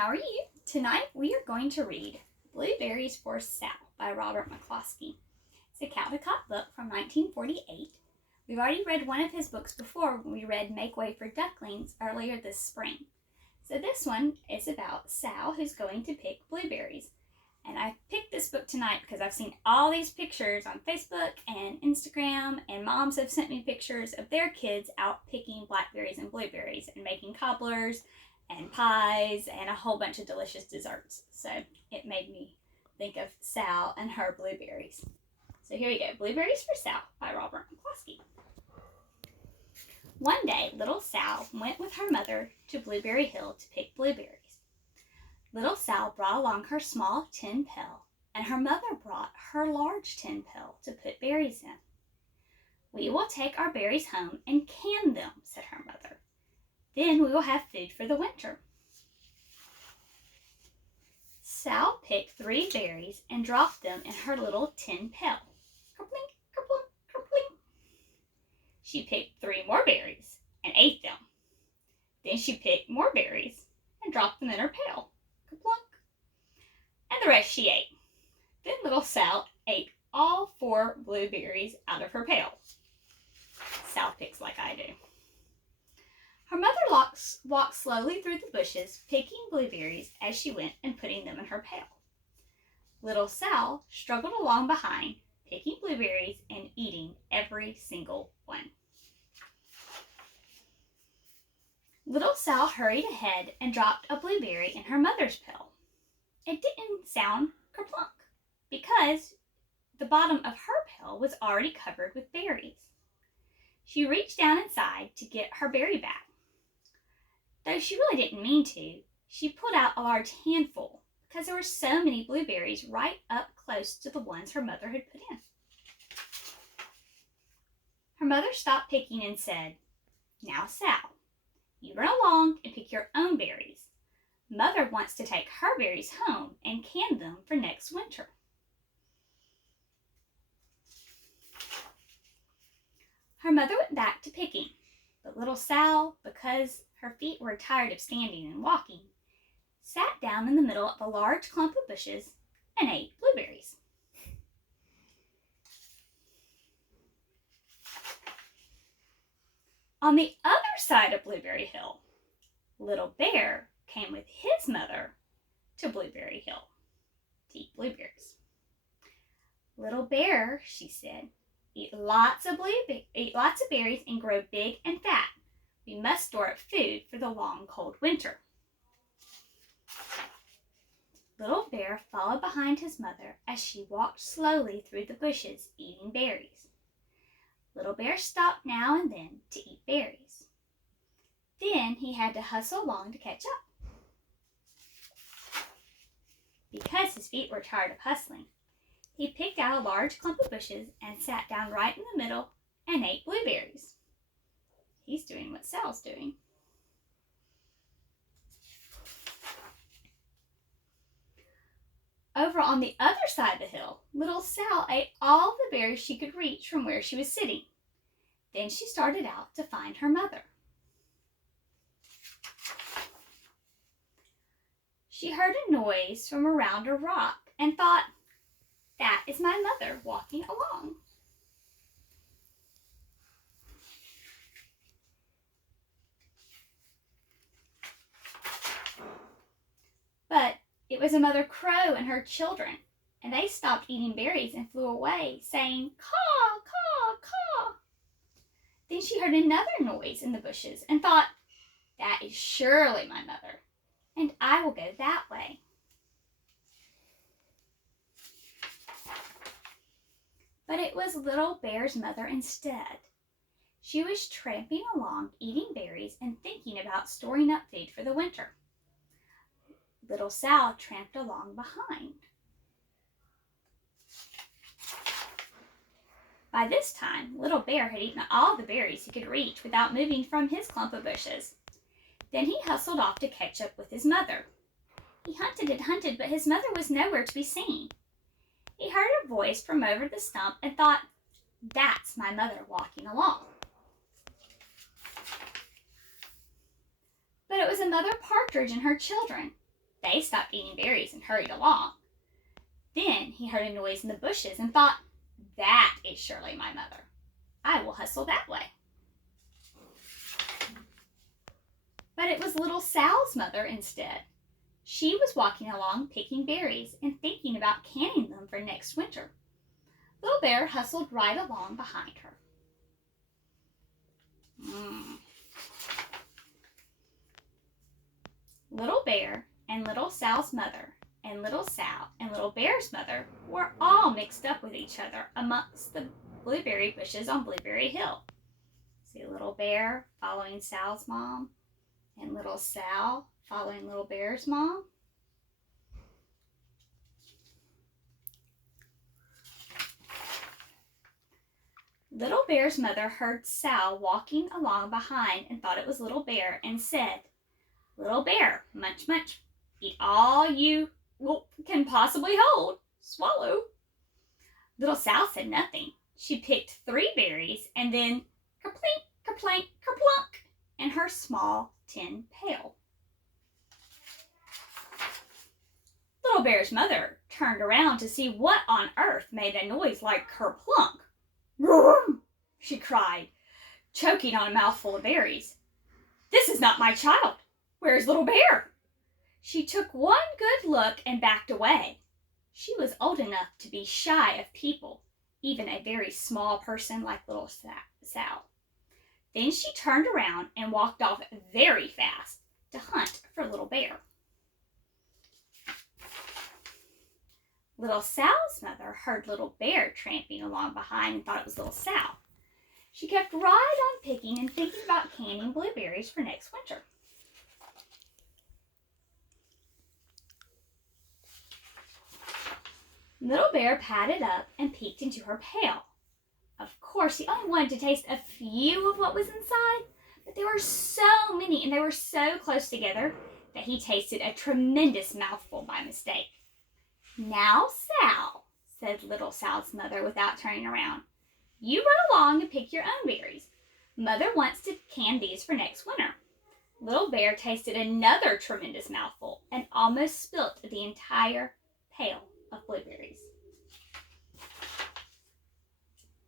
how are you? Tonight we are going to read Blueberries for Sal by Robert McCloskey. It's a Caldecott book from 1948. We've already read one of his books before when we read Make Way for Ducklings earlier this spring. So this one is about Sal who's going to pick blueberries. And I picked this book tonight because I've seen all these pictures on Facebook and Instagram, and moms have sent me pictures of their kids out picking blackberries and blueberries and making cobblers and pies and a whole bunch of delicious desserts. So it made me think of Sal and her blueberries. So here we go. Blueberries for Sal by Robert McCloskey. One day, little Sal went with her mother to Blueberry Hill to pick blueberries. Little Sal brought along her small tin pail, and her mother brought her large tin pail to put berries in. "We will take our berries home and can them," said her mother. "Then we will have food for the winter." Sal picked 3 berries and dropped them in her little tin pail. Kerplink, kerplunk, kerplink. She picked 3 more berries and ate them. Then she picked more berries and dropped them in her pail. Kerplunk. And the rest she ate. Then little Sal ate all 4 blueberries out of her pail. Sal picks like I do. Her mother walked slowly through the bushes, picking blueberries as she went and putting them in her pail. Little Sal struggled along behind, picking blueberries and eating every single one. Little Sal hurried ahead and dropped a blueberry in her mother's pail. It didn't sound kerplunk because the bottom of her pail was already covered with berries. She reached down inside to get her berry back. Though she really didn't mean to, she pulled out a large handful because there were so many blueberries right up close to the ones her mother had put in. Her mother stopped picking and said, "Now, Sal, you run along and pick your own berries. Mother wants to take her berries home and can them for next winter." Her mother went back to picking, but little Sal, because her feet were tired of standing and walking, sat down in the middle of a large clump of bushes and ate blueberries. On the other side of Blueberry Hill, Little Bear came with his mother to Blueberry Hill to eat blueberries. "Little Bear," she said, eat lots of berries and grow big and fat. We must store up food for the long, cold winter." Little Bear followed behind his mother as she walked slowly through the bushes, eating berries. Little Bear stopped now and then to eat berries. Then he had to hustle along to catch up. Because his feet were tired of hustling, he picked out a large clump of bushes and sat down right in the middle and ate blueberries. He's doing what Sal's doing. Over on the other side of the hill, little Sal ate all the berries she could reach from where she was sitting. Then she started out to find her mother. She heard a noise from around a rock and thought, "That is my mother walking along." But it was a mother crow and her children, and they stopped eating berries and flew away, saying, "Caw, caw, caw." Then she heard another noise in the bushes and thought, "That is surely my mother, and I will go that way." But it was Little Bear's mother instead. She was tramping along, eating berries and thinking about storing up food for the winter. Little Sal tramped along behind. By this time, Little Bear had eaten all the berries he could reach without moving from his clump of bushes. Then he hustled off to catch up with his mother. He hunted and hunted, but his mother was nowhere to be seen. He heard a voice from over the stump and thought, "That's my mother walking along." But it was a mother partridge and her children. They stopped eating berries and hurried along. Then he heard a noise in the bushes and thought, "That is surely my mother. I will hustle that way." But it was little Sal's mother instead. She was walking along picking berries and thinking about canning them for next winter. Little Bear hustled right along behind her. Little Bear and little Sal's mother and little Sal and little Bear's mother were all mixed up with each other amongst the blueberry bushes on Blueberry Hill. See little Bear following Sal's mom and little Sal following little Bear's mom. Little Bear's mother heard Sal walking along behind and thought it was Little Bear and said, "Little Bear, munch, munch, eat all you can possibly hold. Swallow." Little Sal said nothing. She picked 3 berries and then kerplink, kerplank, kerplunk in her small tin pail. Little Bear's mother turned around to see what on earth made a noise like kerplunk. "Grum!" she cried, choking on a mouthful of berries. "This is not my child. Where is Little Bear?" She took one good look and backed away. She was old enough to be shy of people, even a very small person like little Sal. Then she turned around and walked off very fast to hunt for Little Bear. Little Sal's mother heard Little Bear tramping along behind and thought it was little Sal. She kept right on picking and thinking about canning blueberries for next winter. Little Bear padded up and peeked into her pail. Of course, he only wanted to taste a few of what was inside, but there were so many and they were so close together that he tasted a tremendous mouthful by mistake. "Now, Sal," said little Sal's mother without turning around, "you run along and pick your own berries. Mother wants to can these for next winter." Little Bear tasted another tremendous mouthful and almost spilt the entire pail of blueberries.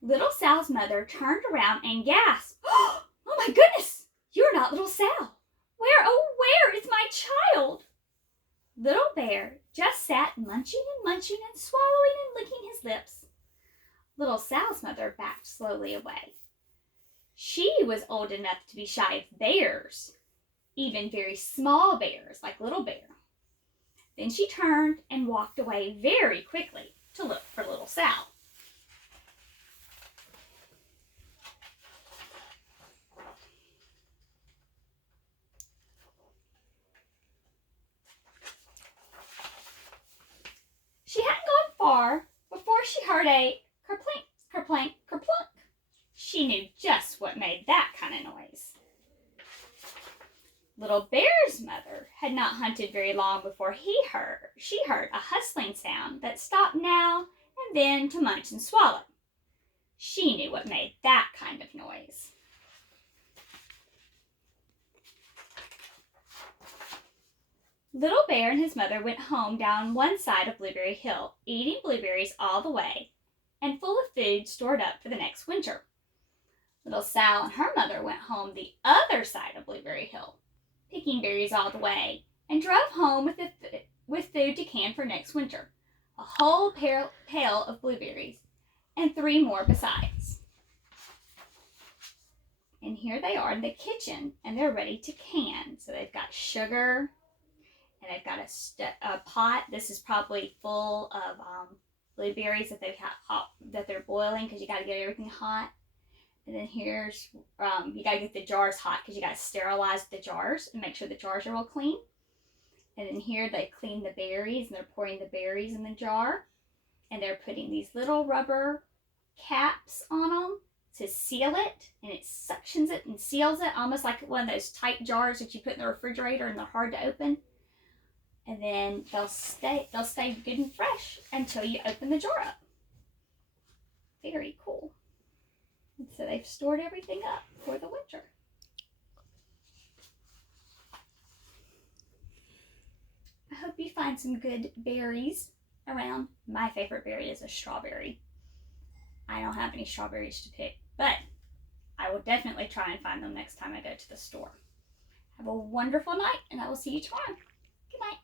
Little Sal's mother turned around and gasped, "Oh my goodness, you're not little Sal. Where is my child?" Little Bear just sat munching and swallowing and licking his lips. Little Sal's mother backed slowly away. She was old enough to be shy of bears, even very small bears like Little Bear. Then she turned and walked away very quickly to look for little Sal. She hadn't gone far before she heard a kerplink, kerplank, kerplunk. She knew just what made that kind of noise. Little Bear's mother had not hunted very long before she heard a hustling sound that stopped now and then to munch and swallow. She knew what made that kind of noise. Little Bear and his mother went home down one side of Blueberry Hill, eating blueberries all the way, and full of food stored up for the next winter. Little Sal and her mother went home the other side of Blueberry Hill, picking berries all the way, and drove home with food to can for next winter, a whole pail of blueberries, and 3 more besides. And here they are in the kitchen, and they're ready to can. So they've got sugar, and they've got a pot. This is probably full of blueberries that they've had hot, that they're boiling because you got to get everything hot. And then here's, you got to get the jars hot because you got to sterilize the jars and make sure the jars are all clean. And then here they clean the berries and they're pouring the berries in the jar. And they're putting these little rubber caps on them to seal it. And it suctions it and seals it, almost like one of those tight jars that you put in the refrigerator and they're hard to open. And then they'll stay good and fresh until you open the jar up. Very cool. And so they've stored everything up for the winter. I hope find some good berries around. My favorite berry is a strawberry. I don't have any strawberries to pick, but I will definitely try and find them next time I go to the store. Have a wonderful night, and I will see you tomorrow. Good night.